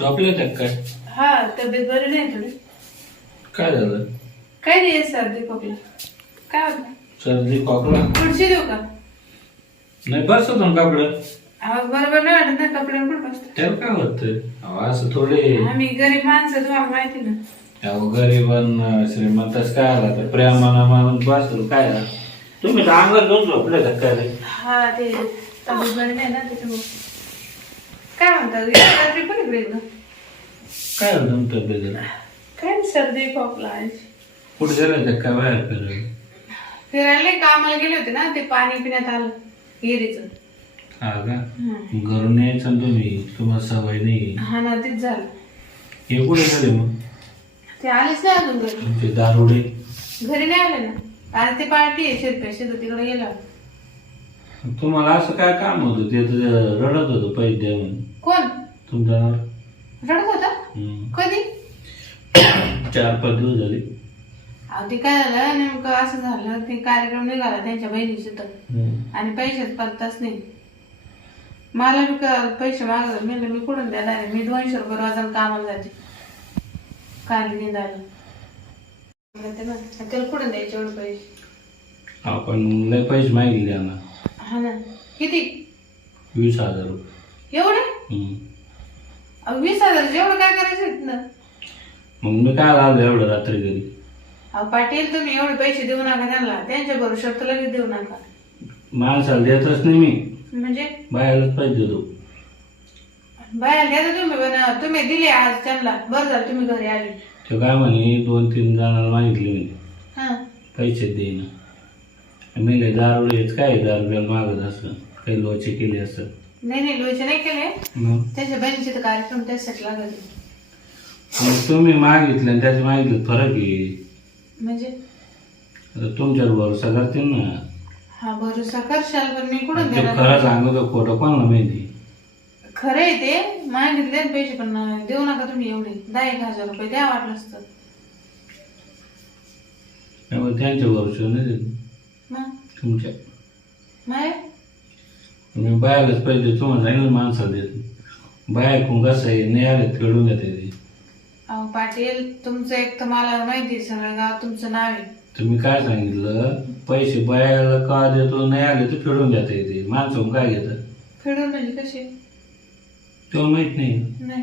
झोपले काय? हा तब्येत बरी नाही थोडी. काय झालं? काय नाही सर्दी खोकला. काय होत? सर्दी खोकला? खुर्ची देऊ का? नाही बस होतो ना कपडे. आवाज बरोबर नाही वाटत ना बसतो. त्याला काय अहो, असं थोडे. आम्ही गरीब माणसं तुम्हाला माहिती ना. अहो, गरीबन श्रीमंतच काय आला तर प्रेमानं मानून बसलो काय झालं? तुम्ही तर अंगात घेऊन झोपले का काय? रे? हा ते तब्येत बरी नाही ना त्याच्यामुळे. काय म्हणतात रात्री पण इकडे येतं. काय झालं तुमच्या तब्येतीला? काय नाही, सर्दी खोकला. कुठे गेलं काय बाहेर फिरायला? फिरायला नाही, कामाला गेले होते ना ते पाणी पिण्यात आलं विहिरीचं हा का? घरून यायचं ना तुम्ही तुम्हाला सवय नाही. हा ना तेच झालं. हे कुठे गेले मग? ते आलेच नाही अजून घरी. तुमचे दारुडे? घरी नाही आले ना. आज ते पार्टी आहे शेतपेशी तर तिकडे गेला तुम्हाला असं काय काम होतं? ते तर रडत होतं पैसे द्या म्हणून. कोण? नावावर. रडत होता? हम्म. कधी? चार पाच दिवस झाले. अहो ते काय झालं? नेमकं असं झालं ते कार्यक्रम निघाला त्यांच्या बहिणीची तर. हम्म. आणि पैसेच पत्ताच नाही. मला बी क- पैसे मागत मी म्हणलं, मी कुठून देणार आहे? मी दोनशे रुपये रोजानं कामाला जाते. काली निंदायला. म्हणते ना, त्याला कुठून द्यायचे एवढे पैसे? आपण लय पैसे मागितले हा ना. किती? वीस हजार रुपये. एवढे? हम्म. अहो, वीस हजार एवढं काय करायचं ना मग मी काय आलो एवढं रात्री घरी? अहो पाटील तुम्ही एवढे पैसे देऊ नका त्यांना. त्यांच्या भरोशावर तर लगेच देऊ नका. माणसाला देतच नाही मी. म्हणजे? बायालाच पैसे देतो. बाया द्या तुम्ही पण तुम्ही दिले आज त्यांना. बरं झालं तुम्ही घरी आले. ते काय म्हणे दोन तीन जणांना मागितले मी हा. पैसे देईन. मी लय दारुडेच काय दारुड्याला मागत असं काही लोचे केले असं नाही नाही लोचे नाही केले. मग? त्यांच्या बहिणीचे तर कार्यक्रम त्यासाठी लागले मग तुम्ही मागितलं आणि त्याचं मागितलं फरक आहे. म्हणजे? आता तुमच्यावर भरोसा करतील ना. हा भरोसा करशाल पण मी कुठून ते देणार? खरं सांगतो खोटं? कोणाला माहिती? खरं आहे ते. मागितले पैसे पण देऊ नका तुम्ही एवढे. दहा एक हजार रुपये द्या वाटलं असतं. त्यामुळे त्यांच्या भरोसा नाही देत मग? तुमच्या? माय मी बायालाच पाहिजे तुम्हाला सांगितलं माणसाला देत. बाया कोण कसं आहे नाही आले फेडून देते ते. अहो पाटील तुमचं एक तर मला माहिती आहे सगळं गाव तुमचं नाव आहे. तुम्ही काय सांगितलं? पैसे बायाला का देतो? नाही आले तर फेडून देता येते माणसं काय घेतात? फेडून म्हणजे कसे? तेव्हा माहीत नाही. नाही.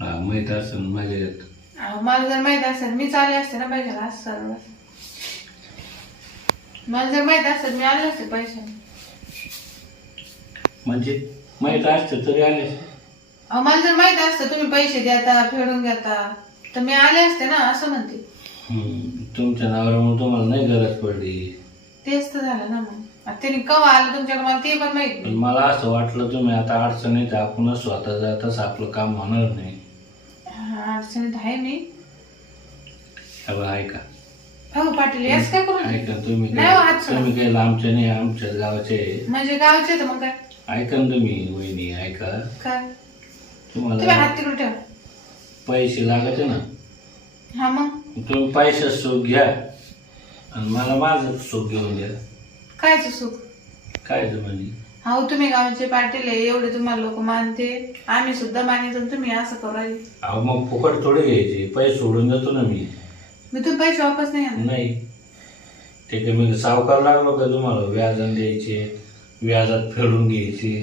हा माहीत असेल माझ्या येत. अहो, मला जर माहीत असेल मी चालले असते ना पैशाला असं सर्व. मला जर माहीत असेल मी आले असते पैसे म्हणजे माहीत असतं तरी आले. अहो मला जर माहीत असतं तुम्ही पैसे देता फेडून घेता तर मी आले असते ना असं म्हणते. हम्म, तुमच्या नावामुळे तुम्हाला नाही गरज पडली. तेच तर झालं ना मग. आता त्यांनी कवा आलं तुमच्याकडे मला ते पण माहीत पण नाही मला असं वाटलं तुम्ही आता अडचणीत आपणच स्वतः जाताच आपलं काम होणार नाही. हा, अडचणीत आहे मी. ऐका. हो पाटील याच काय करू? ऐका तुम्ही नाही हो, सोडा. तुम्ही काही लांबचे नाही आमच्या गावाचे. आहे. म्हणजे गावचे तर मग काय? ऐका ना तुम्ही वहिनी ऐका. काय? तुम्ही तुम्हाला हात तिकडे ठेवा. पैसे लागायचे ना? हा मग. तुम्ही पैसे सुख घ्या. आणि मला माझं सुख घेऊन द्या. कायच सुख? काय ते म्हणजे? हो तुम्ही गावचे पाटील आहे एवढे तुम्हाला लोक मानते. आम्ही सुद्धा मानित आणि तुम्ही असं करू राहिले. अहो मग फुकट थोडे घ्यायचे. पैसे सोडून देतो ना मी. मी तुम्ही पैसे वापस नाही आणणार नाही. ते मी सावकार लागलो का तुम्हाला? व्याजान द्यायचे. व्याजात फेडून घ्यायचे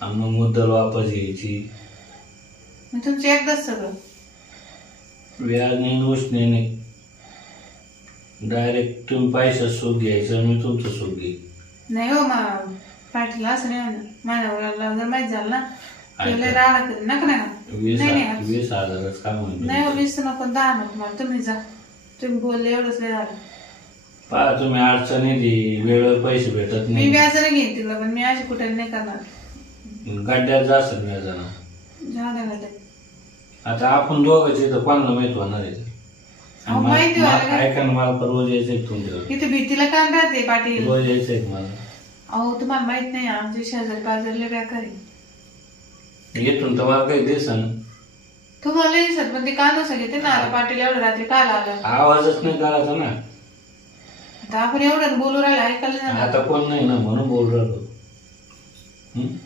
आणि मग मुद्दल वापस घ्यायची. मी तुमचं एकदाच सगळं? व्याज नाही उसने नाही डायरेक्ट तुम्ही पैसा सुख घ्यायचं मी तुमचं सुख घेईन. नाही हो मा पाटील असं नाही होणार. माझ्या जर माहीत झालं ना नका नका. वीस नाही वीस हजारच काम नाही हो वीस नको दहा नको. मला तुम्ही जा. तुम्ही बोलले एवढंच लय झालं. पहा तुम्ही अडचणी दे वेळेवर पैसे भेटत मी नाही. व्याजाने घेईन तिला पण मी अशी कुठे नाही करणार. गड्ड्यात जास्त व्याजानं. जाऊ द्या. आता आपण दोघांचे तर कोणाला माहीत होणार आहे? अहो, आणि मला- माहिती व्हायला मला- ऐका ना मला तर रोज इथे भीतीला कान राहते पाटील. रोज यायचंय मला. अहो तुम्हाला माहीत नाही आमचे शेजारी पाजारले व्यापारी येथून तर मला काही दिसन. तुम्हाला दिसत पण ते सांगितले ना आला पाटील एवढं रात्री काल आलं. आवाजच नाही करायचा ना. आपण एवढं बोलू राहिलं ऐकायला नाही आलं. आता कोण नाही ना म्हणून बोल राहिलो.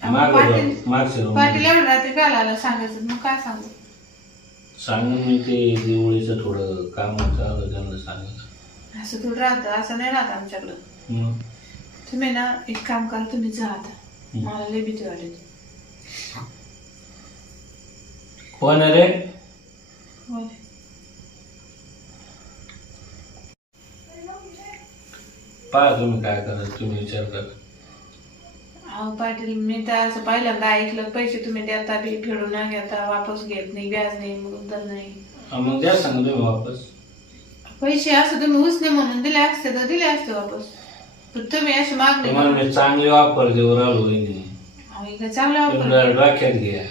मागं पाटील- मागचं एवढं रात्री घालायला सांगायचं? मग काय सांगू? सांगून मी ते दिवळीचं थोडं काम चालू त्यांना सांगितलं असं थोडं राहतं असं नाही राहत आमच्याकडं. मग? तुम्ही ना एक काम करा तुम्ही जा आता. मला लय भीती वाटत कोण आहे रे? होय. पहा तुम्ही काय करा तुम्ही विचार करा. अहो पाटील मी तर असं पहिल्यांदा ऐकलं पैसे तुम्ही देता बी फेडून ना घेता वापस घेत नाही व्याज नाही मुद्दल नाही. हा, मग द्या सांगा तुम्ही वापस. पैसे असं तुम्ही उसने म्हणून दिले असते तर दिले असते वापस. पण तुम्ही अशी मागणी तुम्हाला मी चांगली वापर देऊ राहिलो वहिनी. अहो, इकडे चांगला वापर डोक्यात घ्या.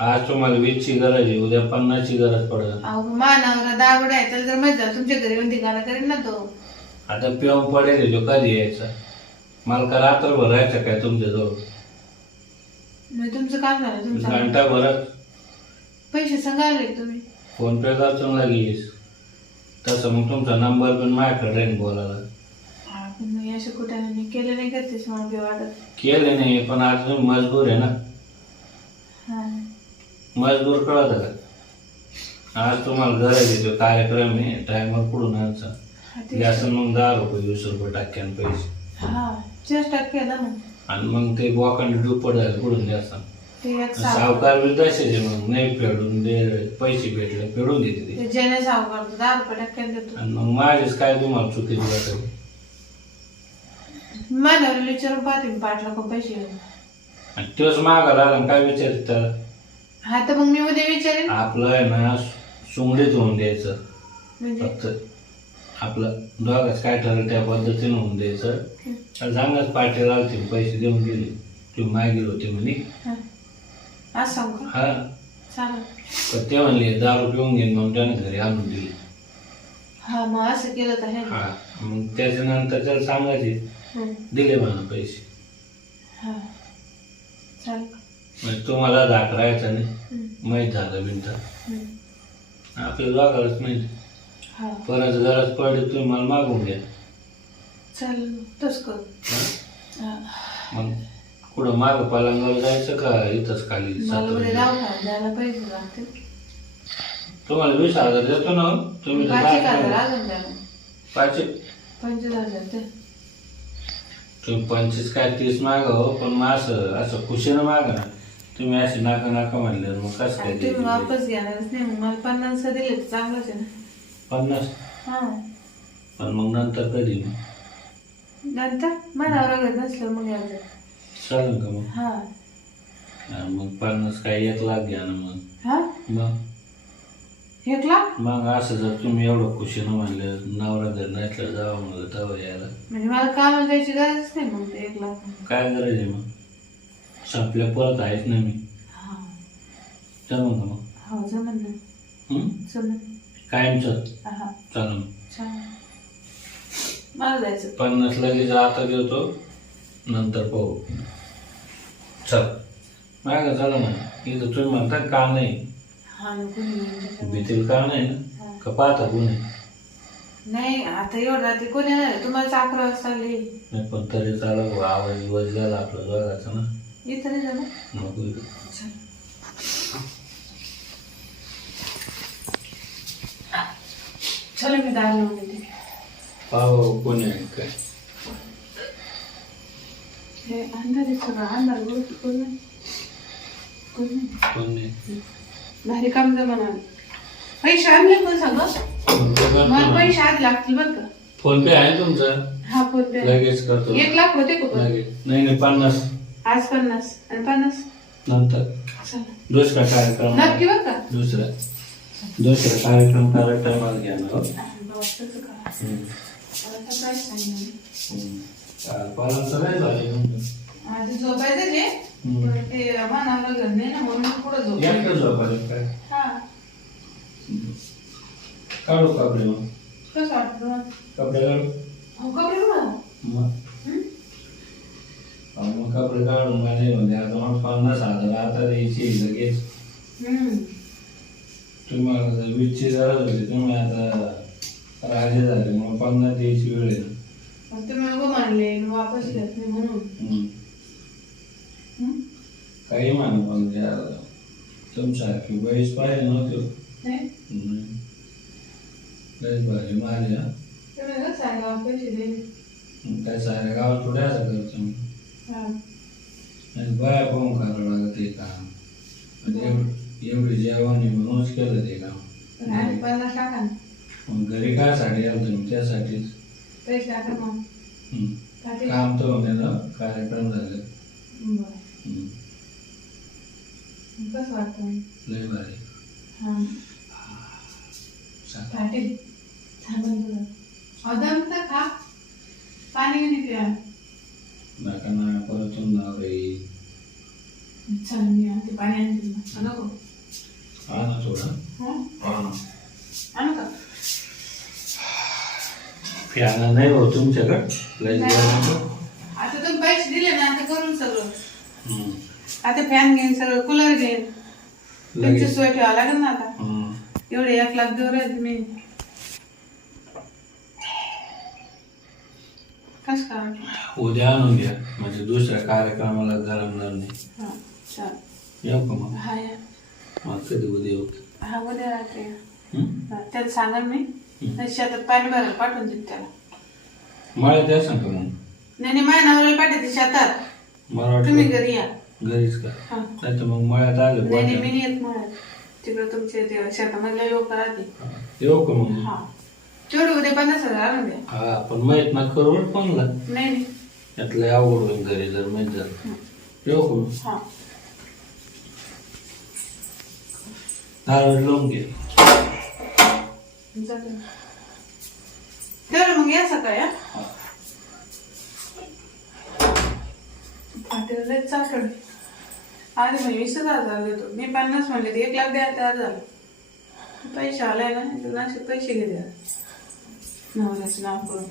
आज तुम्हाला वीसची गरज आहे उद्या पन्नासची गरज पडेल अहो मानावर दाबड आहे त्याला जर मजा तुमच्या घरी येऊन ठिकाणा करेन ना तो. आता पिऊन पडेल जो कधी यायचा? मला का रात्रभर राहायचं काय तुमच्याजवळ म्हणजे तुमचं काम झालं तुमचं घंटा भरत पैसे सांगायला तुम्ही. फोन पे करतो लागेल तसं मग तुमचा नंबर पण माझ्याकडे राहील बोलायला. हा, पण मी असे कुठे नाही केले नाही का तेच मला बी वाटत केले नाही पण आज तुम्ही मजबूर आहे ना? हा. मजबूर कळत का आज तुम्हाला गरज आहे तो कार्यक्रम आहे टायमर पुढून आणायचा हा, ते- जास्त मग दहा रुपये वीस रुपये टाक्यान पैसे. हा चेष्टा केलं ना आणि मग ते बोकांड दुप्पट झालं ते एक साव सावकार. बी तसेच आहे मग नाही फेडून दे पैसे भेटले फेडून देते ते. ते ज्याने साव करतो दहा रुपये टक्क्याने देतो. आणि मग माझेच काय तुम्हाला चुकीची वाटत माझ्यावर विचारून पाहते मी पाटला खूप पैसे घेऊन. आणि तोच मागा राहिला काय विचारित? त्याला हा तर मग मी उद्या विचारेन. आपलं आहे ना सुंगडीत होऊन द्यायचं. म्हणजे? फक्त आपलं दोघाच काय ठरलं त्या पद्धतीने होऊन द्यायचं. चांगलाच पाठी राहते पैसे देऊन गेले. तुम्ही मागेल होते म्हणे. हा. आज सांगू का? हा. चालेल. तर ते म्हणले दारू पिऊन घेईन म्हणून त्याने घरी आणून दिली. हा मग असं केलं तर हे. हा. मग त्याच्यानंतर त्याला सांगायचे हं. दिले म्हणा पैसे. हा. चालेल. म्हणजे तुम्हाला धाक राहायचं नाही. हं. माहीत झालं बिनत हं. आपल्या दोघालाच माहिती. हा परत गरज पडली तुम्ही मला मागून घ्या चालेल तस कर हा? हा. मग कुठं माग पलंगावर जायचं का इथंच खाली मला उद्या सातारा? दवाखान्यात द्यायला पैसे लागतील तुम्हाला वीस हजार देतो ना हो. तुम्ही तर पाच एक हजार काय अजून द्या मग. पाचशे पंचवीस हजार ते तुम्ही पंचवीस काय तीस मागा हो पण मग असं असं खुशीनं मागा ना तुम्ही असे नाका नाका म्हणले मग कसं काय आणि तुम्ही देतील? वापस घेणारच नाही मग मला पन्नास दिले तर चांगलंच आहे ना पन्नास. हा. पण मग नंतर कधी? नंतर? मनावर वगैरे नसलं मग यायचं चालेल का मग? हा. मग पन्नास काय एक लाख घ्या ना मग. हा? मग? एक लाख? मग असं जर तुम्ही एवढं खुशीनं म्हणले नवरा घर नसलं जावं म्हणलं तेव्हा यायला. म्हणजे मला कामाला जायची गरजच नाही मग ते एक लाख. काय गरज आहे मग? संपल्या परत आहेच ना मी. हा. जमून का मग? हो जमन ना. हं? जमन कायमचं हा चालेल छान. मला जायचं पन्नास लगेच आता देतो नंतर पाहू. चल. माग चला ना इथं तुम्ही म्हणता का नाही? हा नको नाही भीतील का नाही ना. का पाहता कोणी? नाही आता एवढं रात्री कोणी आहे? तुम्हाला अकरा वाजता आली. नाही पण तरी चालू. भाऊ, आवाज बिवाज गेला आपला दोघाचा ना. इथं नाही जाणार नको इथं. चल. चलो मी दार लावून देते पाहू कोणी आहे काय हे अंधार आहे सगळं अंधार बोलतो कोण नाही कोण नाही कोण नाही भारी काम जमा पैसे आणले पण सांग हं? फोन पे करतो मला ना. पैसे आज लागतील बरं का फोन पे आहे तुमचा हा फोन पे लगेच करतो एक लाख होते का पण लगेच नाही नाही पन्नास। आज पन्नास। आणि पन्नास। नंतर। चला। दुसरा कार्यक्रम। नक्की बरं का दुसरा। दुसरा कार्यक्रम कार्यक्रमाला घ्या ना. तसं करा. हम्म. मला सकाळी सांगितलं. हम्म. हा, पालांचं नाही झालं माझं झोपायचं ते हम्म. पण ते मानावलं घर नाही ना म्हणून पुढे झोपायचं एकटं झोपायचं काय हा काढू कपडे मग कसं वाटतं? कपडे काढू हो कपडे कुठं मग हं? अहो, मग कपडे काढून माझे म्हणजे आता मग पन्नास हजार आता द्यायची लगेच हं. तुम्हाला वीसची गरज होती तुम्ही आता राजे झाले मग पन्नास द्यायची वेळ आहे मग तुम्ही उभं मानले मी वापस घेत नाही म्हणून. काही म्हणा पण त्या तुमच्यासारखी बळीच पाहिजे नव्हती. नाही. लयच भारी मारली तुम्ही कसं सांगा पैसे दिले मग काय साऱ्या गावात थोडे असं करतो? मी हा बाया पाहून करावं लागत ते काम. म्हणजे एवढी एवढी जेवण म्हणूनच केलं ते काम. आणि पन्नास टाका ना. मग घरी काय साठी आलं तुम्ही त्यासाठीच. पैसे टाका मग. काम तर ना कार्यक्रम झाले. बरं. कसं वाटतं लय भारी. हा. सांग. पाटील अदम तर खा. पाणी नाही प्या. नका ना परत नाव रे चल मी आणते पाणी आणते मग. नको थोडा. आणू फॅन नाही हो तुमच्याकडं? लय आता तुम्ही पैसे दिले ना आता करून सगळं. आता फॅन घेईन सगळं कूलर घेईन. तुमची सोय ठेवावं लागेल ना आता. एवढे एक लाख देऊ रे तुम्ही. कस का उद्या आणून घ्या. म्हणजे दुसऱ्या कार्यक्रमाला गरमणार नाही. येऊ का मग? हा या मग कधी उद्या येऊ. हा उद्या राहते हम्म? हा, त्याला सांगा मी. नाही शेतात पाणी भरायला पाठवून देते त्याला. मला द्या सांग का मग? नाही नाही माझ्या नवऱ्याला पाठवते शेतात. मला तुम्ही घरी या. घरीच का? हा. नाही तर मग मळ्यात आलं नाही नाही मी. नाही येत मग तिकडे तुमचे ते शेतामधले लोक राहते. येऊ का मग? हा. तेवढे उद्या पन्नास हजार आणून द्या हा पण माहीत ना करू कोणला. नाही नाही. यातलं अवघड होईल घरी जर माहीत झालं. हं. येऊ का मग? हा. नारळ लावून घे जाते तेवढं मग या सकाळी हा? हा. पाटील चाकड. आधी म्हणजे वीस हजार देतो मी पन्नास म्हणले तर एक लाख द्या तयार झालं. पैसे आलाय ना तर नाशिक पैसे घे नवऱ्याचं नाव करून.